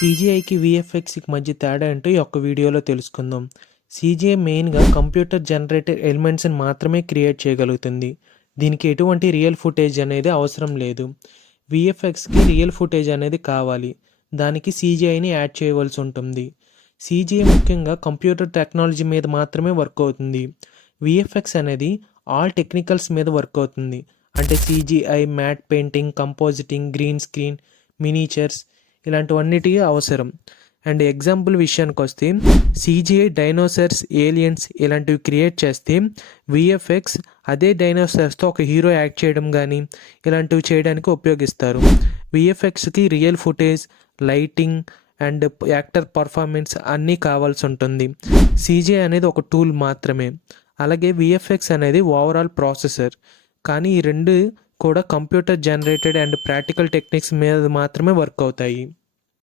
సీజీఐకి, వీఎఫ్ఎక్స్‌కి మధ్య తేడా ఏంటో ఈ ఒక్క వీడియోలో తెలుసుకుందాం. సీజీఐ మెయిన్‌గా కంప్యూటర్ జనరేటెడ్ ఎలిమెంట్స్‌ని మాత్రమే క్రియేట్ చేయగలుగుతుంది. దీనికి ఎటువంటి రియల్ ఫుటేజ్ అనేది అవసరం లేదు. వీఎఫ్ఎక్స్‌కి రియల్ ఫుటేజ్ అనేది కావాలి. దానికి సీజీఐని యాడ్ చేయవలసి ఉంటుంది. సీజీఐ ముఖ్యంగా కంప్యూటర్ టెక్నాలజీ మీద మాత్రమే వర్క్ అవుతుంది. వీఎఫ్ఎక్స్ అనేది ఆల్ టెక్నికల్స్ మీద వర్క్ అవుతుంది. అంటే CGI, matte painting, compositing, green screen, miniatures ఇలాంటివన్నిటికీ అవసరం. అండ్ ఎగ్జాంపుల్ విషయానికి వస్తే సీజీఐ డైనోసార్స్, ఏలియన్స్ ఇలాంటివి క్రియేట్ చేస్తే వీఎఫ్ఎక్స్ అదే డైనోసార్స్తో ఒక హీరో యాక్ట్ చేయడం కానీ ఇలాంటివి చేయడానికి ఉపయోగిస్తారు. వీఎఫ్ఎక్స్కి real footage, lighting and actor performance అన్నీ కావాల్సి ఉంటుంది. సీజీఐ అనేది ఒక టూల్ మాత్రమే. అలాగే వీఎఫ్ఎక్స్ అనేది ఓవరాల్ ప్రాసెసర్. కానీ ఈ రెండు కూడా computer generated and practical techniques మీద మాత్రమే వర్క్ అవుతాయి.